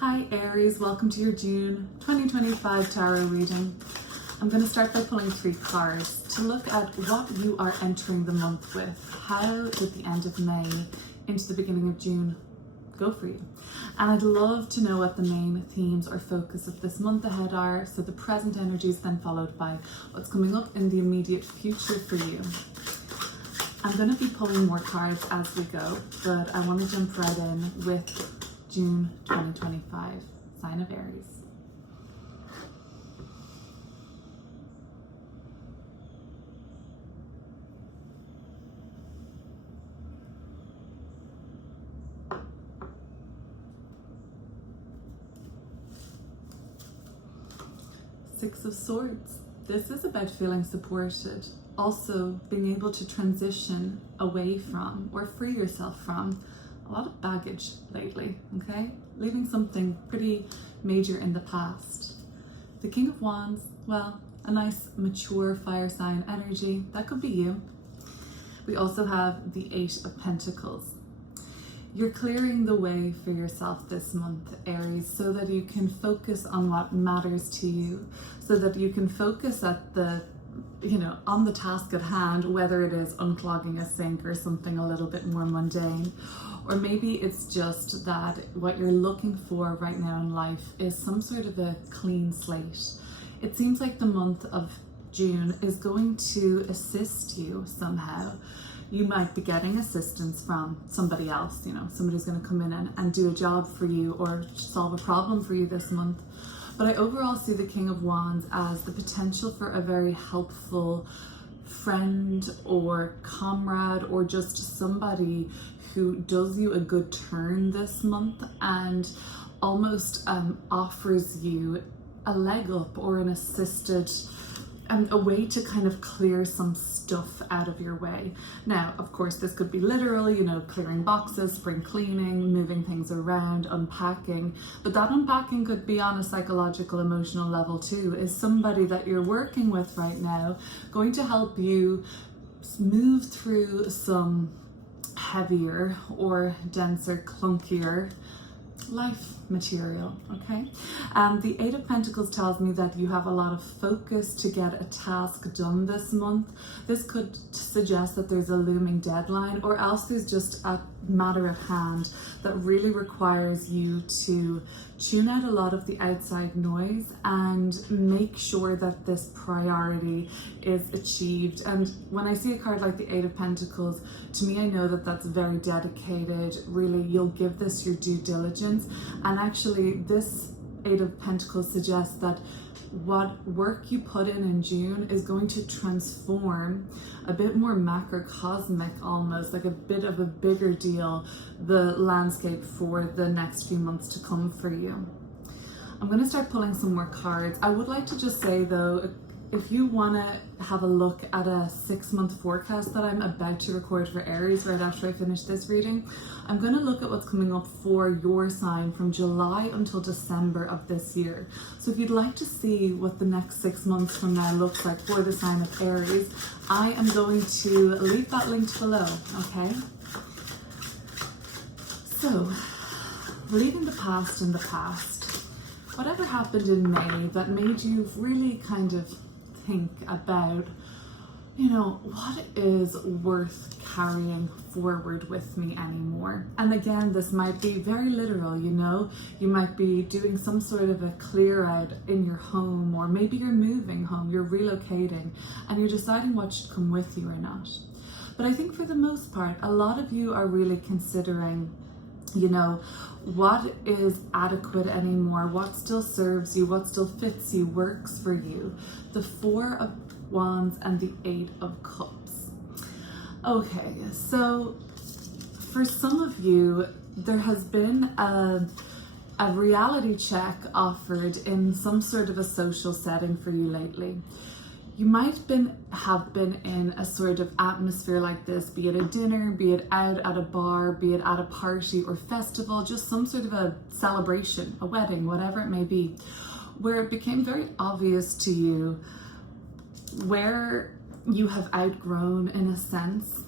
Hi Aries, welcome to your June 2025 tarot reading. I'm going to start by pulling 3 cards to look at what you are entering the month with. How did the end of May into the beginning of June go for you? And I'd love to know what the main themes or focus of this month ahead are, so the present energy is then followed by what's coming up in the immediate future for you. I'm going to be pulling more cards as we go, but I want to jump right in with June 2025, sign of Aries. Six of Swords. This is about feeling supported. Also being able to transition away from or free yourself from a lot of baggage lately, okay? Leaving something pretty major in the past. The King of Wands, well, a nice mature fire sign energy. That could be you. We also have the 8 of Pentacles. You're clearing the way for yourself this month, Aries, so that you can focus on what matters to you, so that you can focus at on the task at hand, whether it is unclogging a sink or something a little bit more mundane. Or maybe it's just that what you're looking for right now in life is some sort of a clean slate. It seems like the month of June is going to assist you somehow. You might be getting assistance from somebody else, somebody's going to come in and do a job for you or solve a problem for you this month. But I overall see the King of Wands as the potential for a very helpful friend or comrade, or just somebody who does you a good turn this month and almost offers you a leg up or an assisted a way to kind of clear some stuff out of your way. Now, of course, this could be literal, clearing boxes, spring cleaning, moving things around, unpacking, but that unpacking could be on a psychological, emotional level too. Is somebody that you're working with right now going to help you move through some heavier or denser, clunkier life material, okay? The 8 of Pentacles tells me that you have a lot of focus to get a task done this month. This could suggest that there's a looming deadline, or else there's just a matter at hand that really requires you to tune out a lot of the outside noise and make sure that this priority is achieved. And when I see a card like the 8 of Pentacles, to me, I know that that's very dedicated. Really, you'll give this your due diligence. And actually, this 8 of Pentacles suggests that what work you put in June is going to transform a bit more macrocosmic, almost like a bit of a bigger deal, the landscape for the next few months to come for you. I'm going to start pulling some more cards. I would like to just say though, if you want to have a look at a 6-month forecast that I'm about to record for Aries right after I finish this reading, I'm going to look at what's coming up for your sign from July until December of this year. So if you'd like to see what the next 6 months from now looks like for the sign of Aries, I am going to leave that linked below, okay? So, leaving the past in the past, whatever happened in May that made you really kind of think about, what is worth carrying forward with me anymore? And again, this might be very literal, you might be doing some sort of a clear out in your home, or maybe you're moving home, you're relocating, and you're deciding what should come with you or not. But I think for the most part, a lot of you are really considering, what is adequate anymore, what still serves you, what still fits you, works for you. The 4 of Wands and the 8 of Cups. Okay, so for some of you, there has been a reality check offered in some sort of a social setting for you lately. You might have been in a sort of atmosphere like this, be it a dinner, be it out at a bar, be it at a party or festival, just some sort of a celebration, a wedding, whatever it may be, where it became very obvious to you where you have outgrown, in a sense.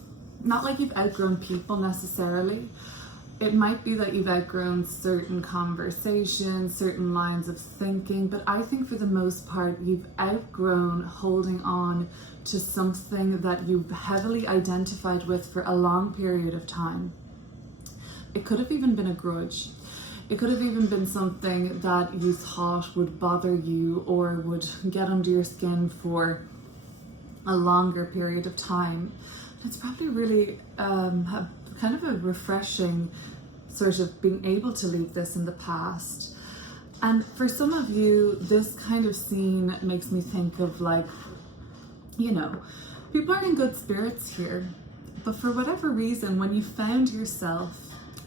Not like you've outgrown people necessarily, It might be that you've outgrown certain conversations, certain lines of thinking, but I think for the most part, you've outgrown holding on to something that you've heavily identified with for a long period of time. It could have even been a grudge. It could have even been something that you thought would bother you or would get under your skin for a longer period of time. It's probably really kind of a refreshing sort of being able to leave this in the past. And for some of you, this kind of scene makes me think of like, you know, people are in good spirits here, but for whatever reason, when you found yourself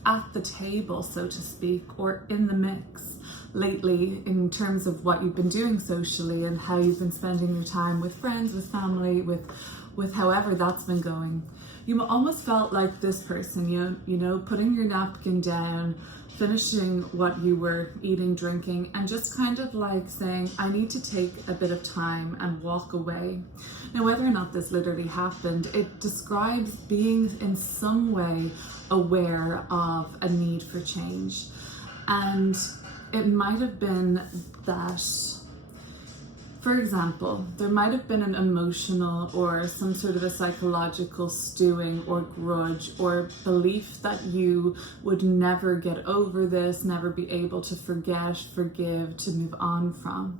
at the table, so to speak, or in the mix lately in terms of what you've been doing socially and how you've been spending your time with friends, with family, with however that's been going, you almost felt like this person, you know, putting your napkin down, finishing what you were eating, drinking, and just kind of like saying, I need to take a bit of time and walk away. Now, whether or not this literally happened, it describes being in some way aware of a need for change. And it might have been that, for example, there might have been an emotional or some sort of a psychological stewing or grudge or belief that you would never get over this, never be able to forget, forgive, to move on from.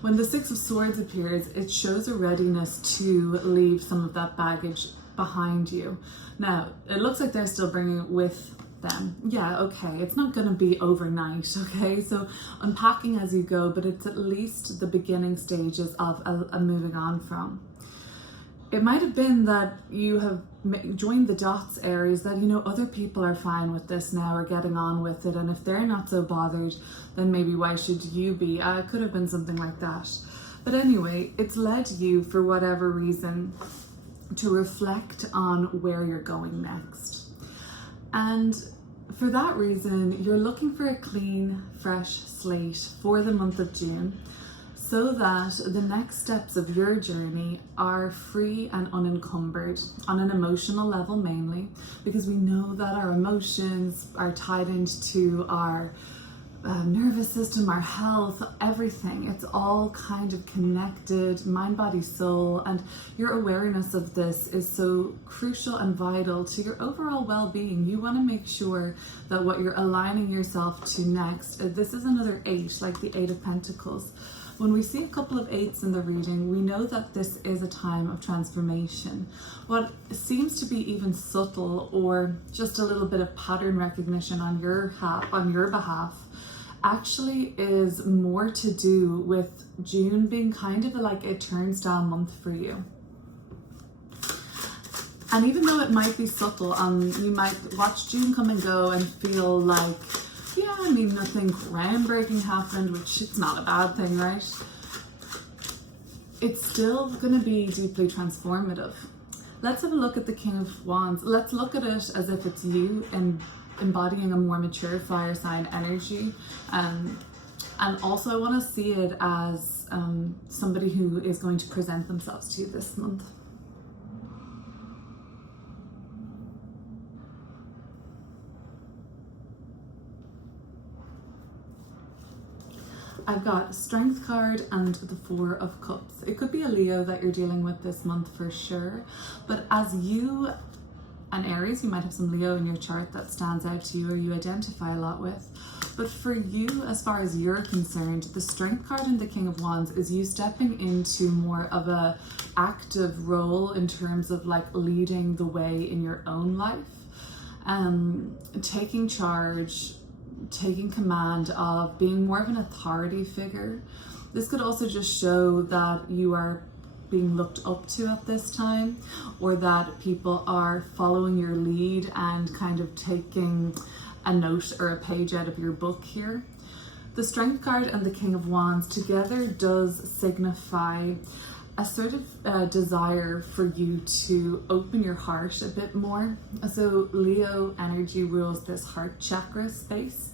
When the Six of Swords appears, it shows a readiness to leave some of that baggage behind you. Now, it looks like they're still bringing it with them. Yeah, okay, it's not going to be overnight, okay? So unpacking as you go, but it's at least the beginning stages of a moving on from. It might have been that you have joined the dots, Aries, that, you know, other people are fine with this now or getting on with it, and if they're not so bothered, then maybe why should you be? It could have been something like that. But anyway, it's led you, for whatever reason, to reflect on where you're going next. And for that reason, you're looking for a clean, fresh slate for the month of June so that the next steps of your journey are free and unencumbered on an emotional level mainly, because we know that our emotions are tied into our nervous system, our health, everything. It's all kind of connected, mind, body, soul, and your awareness of this is so crucial and vital to your overall well-being. You want to make sure that what you're aligning yourself to next, this is another 8, like the 8 of Pentacles. When we see a couple of 8s in the reading, we know that this is a time of transformation. What seems to be even subtle or just a little bit of pattern recognition on your behalf actually is more to do with June being kind of like a turnstile month for you. And even though it might be subtle, you might watch June come and go and feel like, yeah, I mean, nothing groundbreaking happened, which it's not a bad thing, right? It's still going to be deeply transformative. Let's have a look at the King of Wands. Let's look at it as if it's you and embodying a more mature fire sign energy. And also I want to see it as somebody who is going to present themselves to you this month. I've got Strength card and the 4 of Cups. It could be a Leo that you're dealing with this month for sure, but as you and Aries, you might have some Leo in your chart that stands out to you or you identify a lot with. But for you, as far as you're concerned, the Strength card and the King of Wands is you stepping into more of a active role in terms of like leading the way in your own life, taking charge, taking command of, being more of an authority figure. This could also just show that you are being looked up to at this time, or that people are following your lead and kind of taking a note or a page out of your book here. The Strength card and the King of Wands together does signify a sort of desire for you to open your heart a bit more. So Leo energy rules this heart chakra space.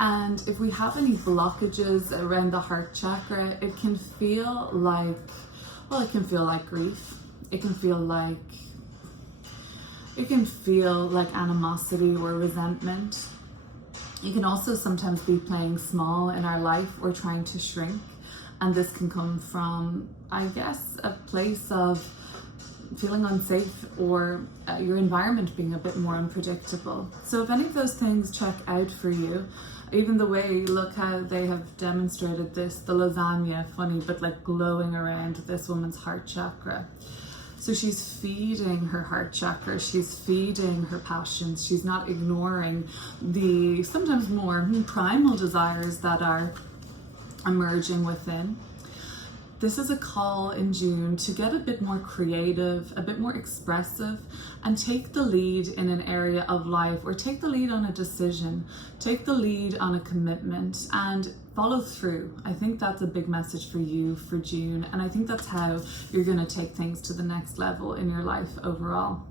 And if we have any blockages around the heart chakra, it can feel like, well, it can feel like grief. It can feel like It can feel like animosity or resentment. You can also sometimes be playing small in our life or trying to shrink. And this can come from, I guess, a place of feeling unsafe or your environment being a bit more unpredictable. So if any of those things check out for you, even the way, look how they have demonstrated this, the lasagna, funny, but like glowing around this woman's heart chakra. So she's feeding her heart chakra, she's feeding her passions, she's not ignoring the sometimes more primal desires that are emerging within. This is a call in June to get a bit more creative, a bit more expressive, and take the lead in an area of life, or take the lead on a decision, take the lead on a commitment, and follow through. I think that's a big message for you for June, and I think that's how you're going to take things to the next level in your life overall.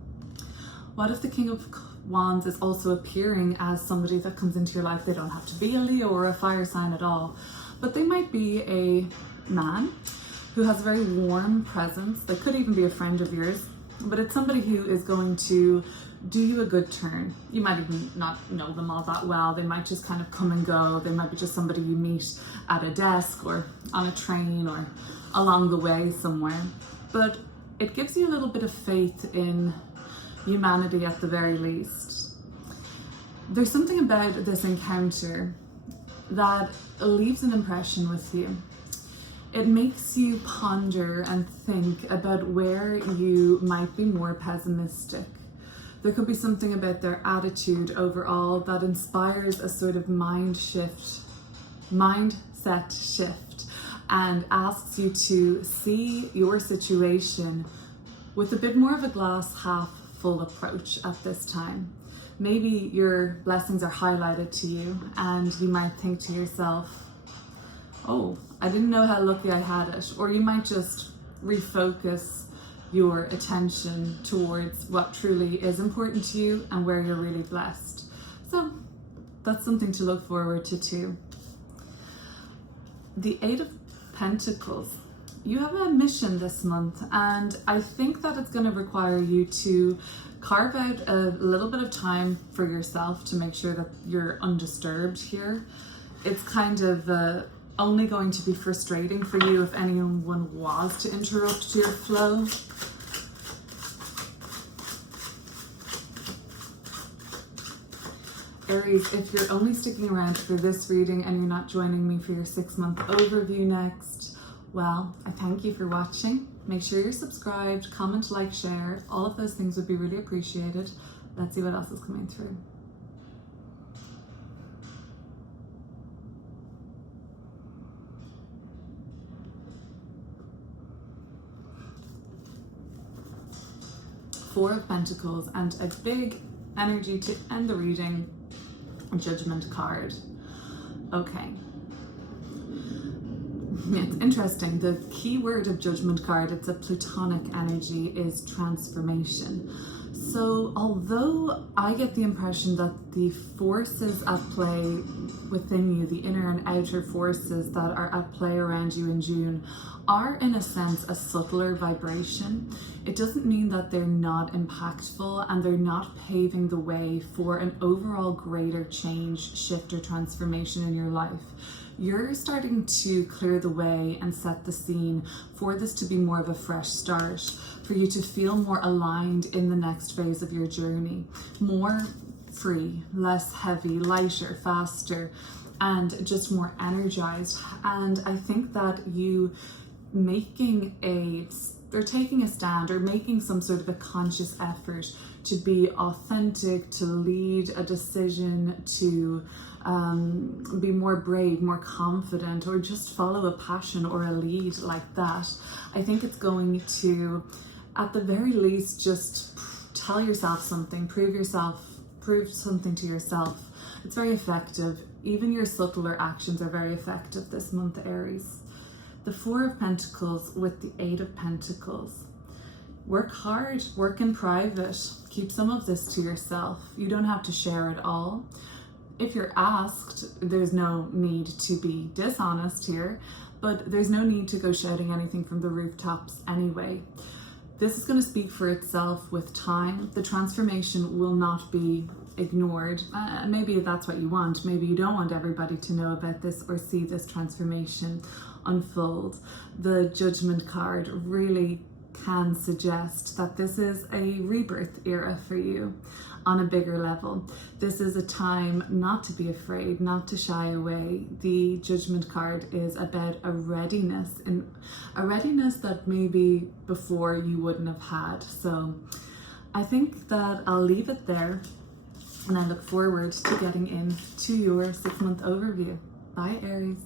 What if the King of Wands is also appearing as somebody that comes into your life? They don't have to be a Leo or a fire sign at all, but they might be a man who has a very warm presence. They could even be a friend of yours, but it's somebody who is going to do you a good turn. You might even not know them all that well. They might just kind of come and go. They might be just somebody you meet at a desk or on a train or along the way somewhere. But it gives you a little bit of faith in humanity at the very least. There's something about this encounter that leaves an impression with you. It makes you ponder and think about where you might be more pessimistic. There could be something about their attitude overall that inspires a sort of mindset shift, and asks you to see your situation with a bit more of a glass half full approach at this time. Maybe your blessings are highlighted to you and you might think to yourself, oh, I didn't know how lucky I had it. Or you might just refocus your attention towards what truly is important to you and where you're really blessed. So that's something to look forward to too. The Eight of Pentacles. You have a mission this month, and I think that it's going to require you to carve out a little bit of time for yourself to make sure that you're undisturbed here. It's kind of only going to be frustrating for you if anyone was to interrupt your flow. Aries, if you're only sticking around for this reading and you're not joining me for your 6-month overview next, well, I thank you for watching. Make sure you're subscribed, comment, like, share. All of those things would be really appreciated. Let's see what else is coming through. Four of Pentacles, and a big energy to end the reading, Judgment card. Okay. It's interesting. The key word of Judgment card, it's a Plutonic energy, is transformation. So although I get the impression that the forces at play within you, the inner and outer forces that are at play around you in June, are in a sense a subtler vibration, it doesn't mean that they're not impactful and they're not paving the way for an overall greater change, shift, or transformation in your life. You're starting to clear the way and set the scene for this to be more of a fresh start, for you to feel more aligned in the next phase of your journey, more free, less heavy, lighter, faster, and just more energized. And I think that you taking a stand or making some sort of a conscious effort to be authentic, to lead a decision, to be more brave, more confident, or just follow a passion or a lead like that. I think it's going to, at the very least, just tell yourself something, prove something to yourself. It's very effective. Even your subtler actions are very effective this month, Aries. The Four of Pentacles with the Eight of Pentacles. Work hard, work in private. Keep some of this to yourself. You don't have to share it all. If you're asked, there's no need to be dishonest here, but there's no need to go shouting anything from the rooftops anyway. This is going to speak for itself with time. The transformation will not be ignored. Maybe that's what you want. Maybe you don't want everybody to know about this or see this transformation unfold. The Judgment card really can suggest that this is a rebirth era for you on a bigger level. This is a time not to be afraid, not to shy away. The Judgment card is about a readiness, and a readiness that maybe before you wouldn't have had. So I think that I'll leave it there, and I look forward to getting into your 6-month overview. Bye, Aries.